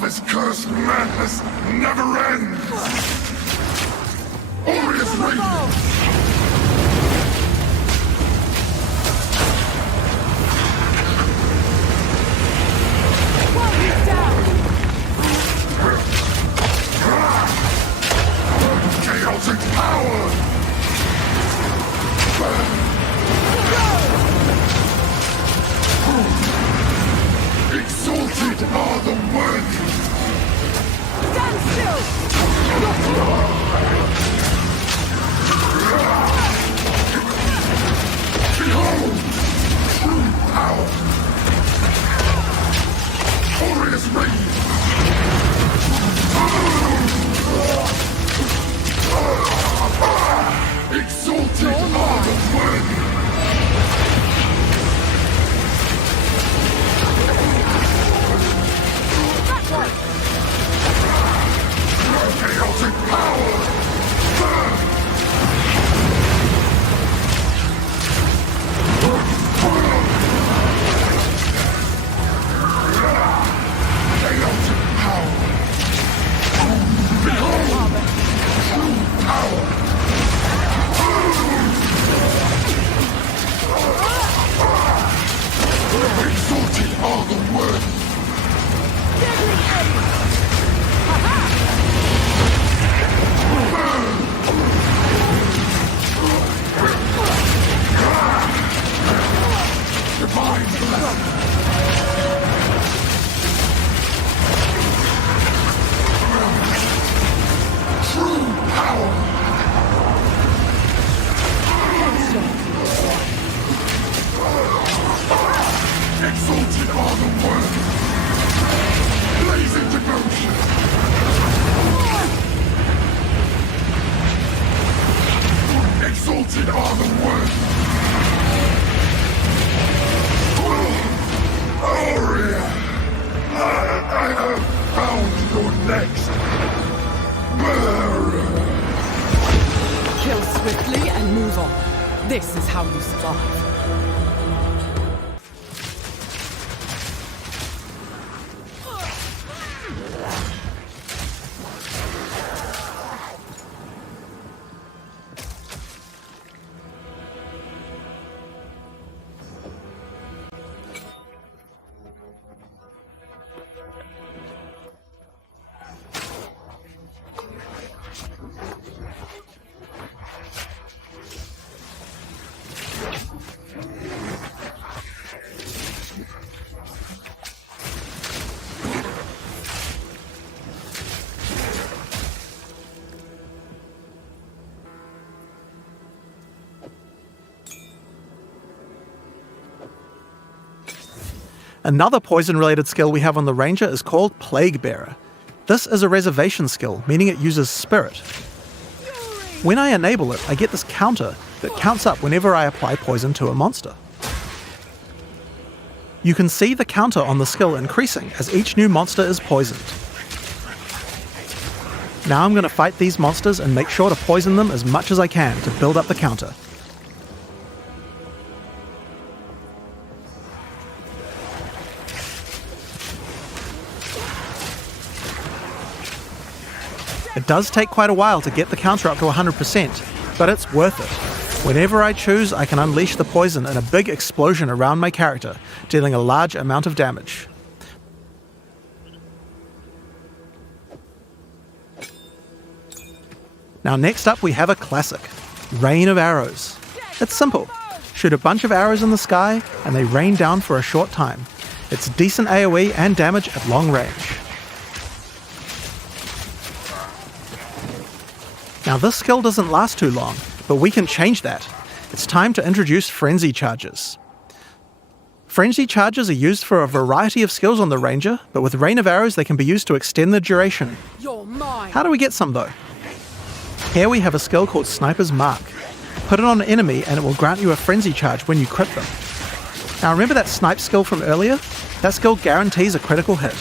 This cursed madness never ends! Aureus radiant! Well, he's down! Chaotic power! Exalted are the worthy! Stand still! Behold! True power! Aureus radiant! Exalted are the worthy! Chaotic power! Chaotic power! Behold! True power! Exalted are the worthy! Deadly aim! Ha-ha! Divine blessing! True power! Exalted are the worthy! Blazing devotion! Exalted are the worthy! Aurea! I have found your next murderer! Kill swiftly and move on. This is how you survive. Another poison-related skill we have on the Ranger is called Plague Bearer. This is a reservation skill, meaning it uses Spirit. When I enable it, I get this counter that counts up whenever I apply poison to a monster. You can see the counter on the skill increasing as each new monster is poisoned. Now I'm going to fight these monsters and make sure to poison them as much as I can to build up the counter. It does take quite a while to get the counter up to 100%, but it's worth it. Whenever I choose, I can unleash the poison in a big explosion around my character, dealing a large amount of damage. Now next up we have a classic, Rain of Arrows. It's simple. Shoot a bunch of arrows in the sky and they rain down for a short time. It's decent AoE and damage at long range. Now this skill doesn't last too long, but we can change that. It's time to introduce Frenzy Charges. Frenzy Charges are used for a variety of skills on the Ranger, but with Rain of Arrows they can be used to extend the duration. You're mine. How do we get some though? Here we have a skill called Sniper's Mark. Put it on an enemy and it will grant you a Frenzy Charge when you crit them. Now remember that snipe skill from earlier? That skill guarantees a critical hit.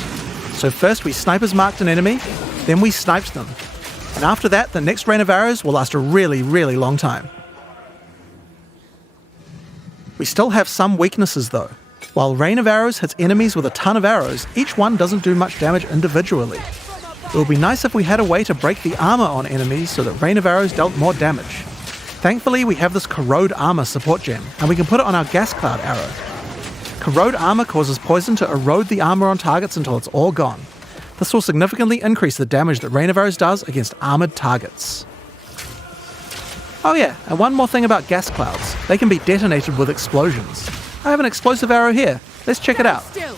So first we Sniper's Marked an enemy, then we sniped them. And after that, the next Rain of Arrows will last a really, really long time. We still have some weaknesses though. While Rain of Arrows hits enemies with a ton of arrows, each one doesn't do much damage individually. It would be nice if we had a way to break the armor on enemies so that Rain of Arrows dealt more damage. Thankfully, we have this Corrode Armor support gem, and we can put it on our Gas Cloud arrow. Corrode Armor causes poison to erode the armor on targets until it's all gone. This will significantly increase the damage that Rain of Arrows does against armored targets. Oh yeah, and one more thing about gas clouds. They can be detonated with explosions. I have an explosive arrow here. Let's check it out. Still.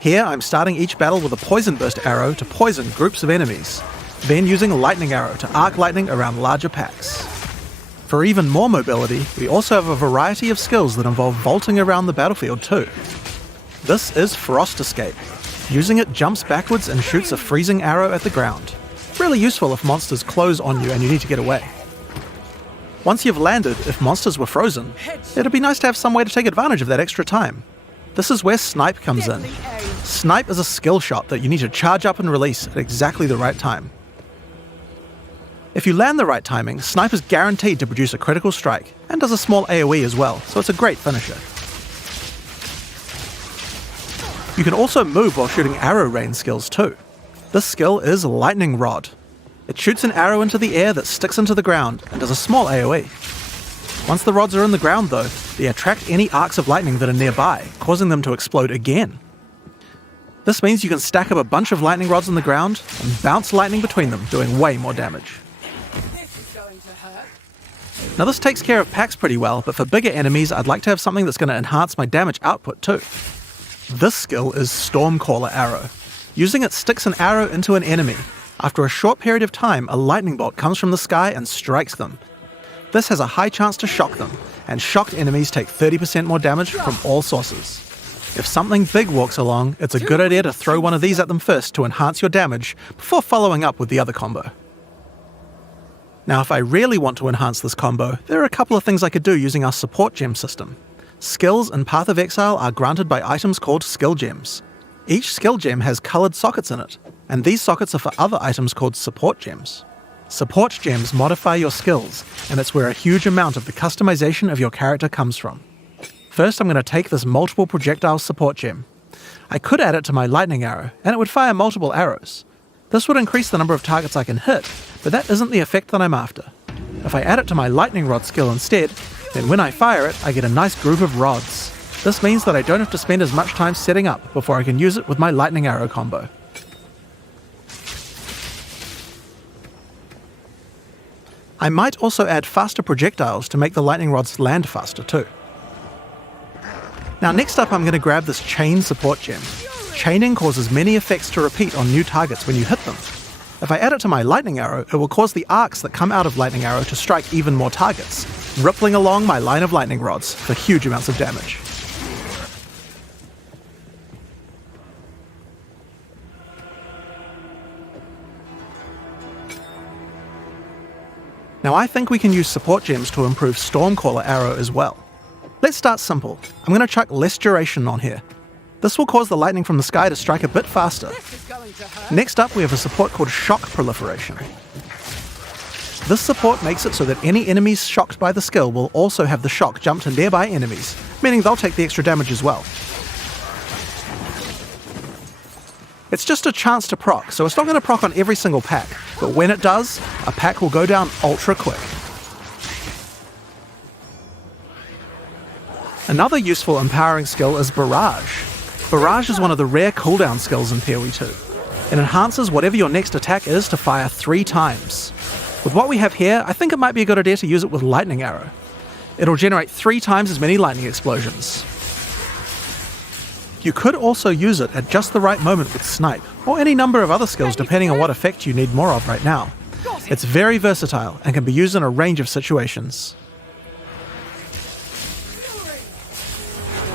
Here I'm starting each battle with a Poison Burst arrow to poison groups of enemies, then using a Lightning Arrow to arc lightning around larger packs. For even more mobility, we also have a variety of skills that involve vaulting around the battlefield too. This is Frost Escape. Using it jumps backwards and shoots a freezing arrow at the ground. Really useful if monsters close on you and you need to get away. Once you've landed, if monsters were frozen, it'd be nice to have some way to take advantage of that extra time. This is where Snipe comes in. Snipe is a skill shot that you need to charge up and release at exactly the right time. If you land the right timing, Snipe is guaranteed to produce a critical strike, and does a small AoE as well, so it's a great finisher. You can also move while shooting arrow rain skills too. This skill is Lightning Rod. It shoots an arrow into the air that sticks into the ground and does a small AoE. Once the rods are in the ground though, they attract any arcs of lightning that are nearby, causing them to explode again. This means you can stack up a bunch of lightning rods on the ground and bounce lightning between them, doing way more damage. Now this takes care of packs pretty well, but for bigger enemies I'd like to have something that's going to enhance my damage output too. This skill is Stormcaller Arrow. Using it sticks an arrow into an enemy. After a short period of time, a lightning bolt comes from the sky and strikes them. This has a high chance to shock them, and shocked enemies take 30% more damage from all sources. If something big walks along, it's a good idea to throw one of these at them first to enhance your damage before following up with the other combo. Now if I really want to enhance this combo, there are a couple of things I could do using our support gem system. Skills in Path of Exile are granted by items called skill gems. Each skill gem has coloured sockets in it, and these sockets are for other items called support gems. Support gems modify your skills, and it's where a huge amount of the customization of your character comes from. First I'm going to take this multiple projectile support gem. I could add it to my lightning arrow, and it would fire multiple arrows. This would increase the number of targets I can hit, but that isn't the effect that I'm after. If I add it to my lightning rod skill instead, then when I fire it, I get a nice group of rods. This means that I don't have to spend as much time setting up before I can use it with my lightning arrow combo. I might also add faster projectiles to make the lightning rods land faster too. Now next up I'm going to grab this chain support gem. Chaining causes many effects to repeat on new targets when you hit them. If I add it to my lightning arrow, it will cause the arcs that come out of lightning arrow to strike even more targets, rippling along my line of lightning rods for huge amounts of damage. Now I think we can use support gems to improve Stormcaller Arrow as well. Let's start simple. I'm going to chuck less duration on here. This will cause the lightning from the sky to strike a bit faster. Next up we have a support called Shock Proliferation. This support makes it so that any enemies shocked by the skill will also have the shock jump to nearby enemies, meaning they'll take the extra damage as well. It's just a chance to proc, so it's not going to proc on every single pack, but when it does, a pack will go down ultra quick. Another useful empowering skill is Barrage. Barrage is one of the rare cooldown skills in PoE 2. It enhances whatever your next attack is to fire 3 times. With what we have here, I think it might be a good idea to use it with Lightning Arrow. It'll generate 3 times as many lightning explosions. You could also use it at just the right moment with Snipe, or any number of other skills depending on what effect you need more of right now. It's very versatile and can be used in a range of situations.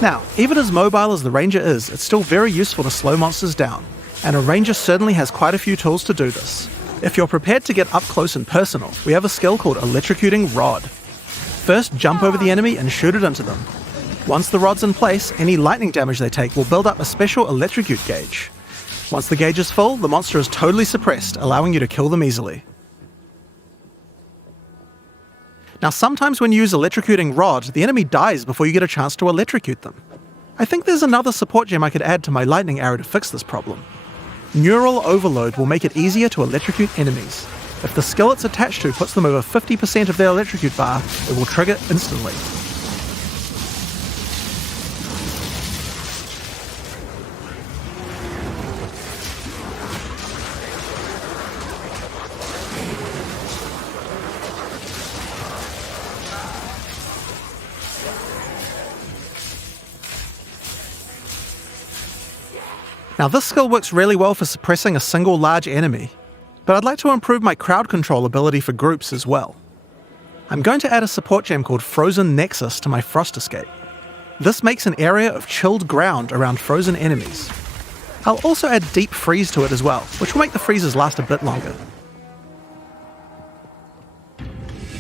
Now, even as mobile as the Ranger is, it's still very useful to slow monsters down, and a Ranger certainly has quite a few tools to do this. If you're prepared to get up close and personal, we have a skill called Electrocuting Rod. First, jump over the enemy and shoot it into them. Once the rod's in place, any lightning damage they take will build up a special electrocute gauge. Once the gauge is full, the monster is totally suppressed, allowing you to kill them easily. Now sometimes when you use Electrocuting Rod, the enemy dies before you get a chance to electrocute them. I think there's another support gem I could add to my lightning arrow to fix this problem. Neural Overload will make it easier to electrocute enemies. If the skill it's attached to puts them over 50% of their electrocute bar, it will trigger instantly. Now this skill works really well for suppressing a single large enemy, but I'd like to improve my crowd control ability for groups as well. I'm going to add a support gem called Frozen Nexus to my Frost Escape. This makes an area of chilled ground around frozen enemies. I'll also add Deep Freeze to it as well, which will make the freezes last a bit longer.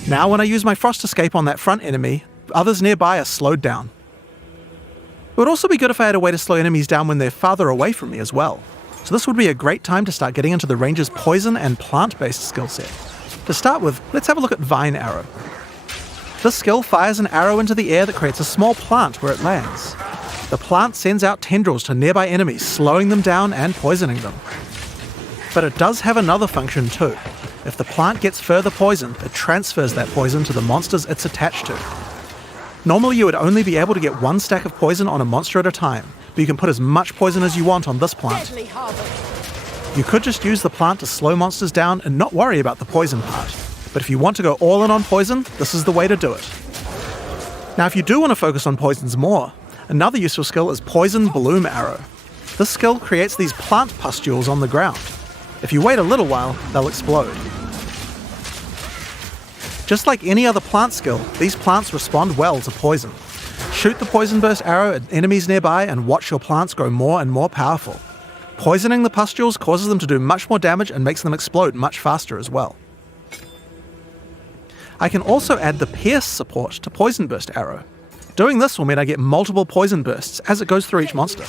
Now when I use my Frost Escape on that front enemy, others nearby are slowed down. It would also be good if I had a way to slow enemies down when they're farther away from me as well. So this would be a great time to start getting into the ranger's poison and plant-based skill set. To start with, let's have a look at Vine Arrow. This skill fires an arrow into the air that creates a small plant where it lands. The plant sends out tendrils to nearby enemies, slowing them down and poisoning them. But it does have another function too. If the plant gets further poisoned, it transfers that poison to the monsters it's attached to. Normally you would only be able to get one stack of poison on a monster at a time, but you can put as much poison as you want on this plant. You could just use the plant to slow monsters down and not worry about the poison part, but if you want to go all in on poison, this is the way to do it. Now if you do want to focus on poisons more, another useful skill is Poison Bloom Arrow. This skill creates these plant pustules on the ground. If you wait a little while, they'll explode. Just like any other plant skill, these plants respond well to poison. Shoot the Poison Burst arrow at enemies nearby and watch your plants grow more and more powerful. Poisoning the pustules causes them to do much more damage and makes them explode much faster as well. I can also add the Pierce support to Poison Burst arrow. Doing this will mean I get multiple poison bursts as it goes through each monster.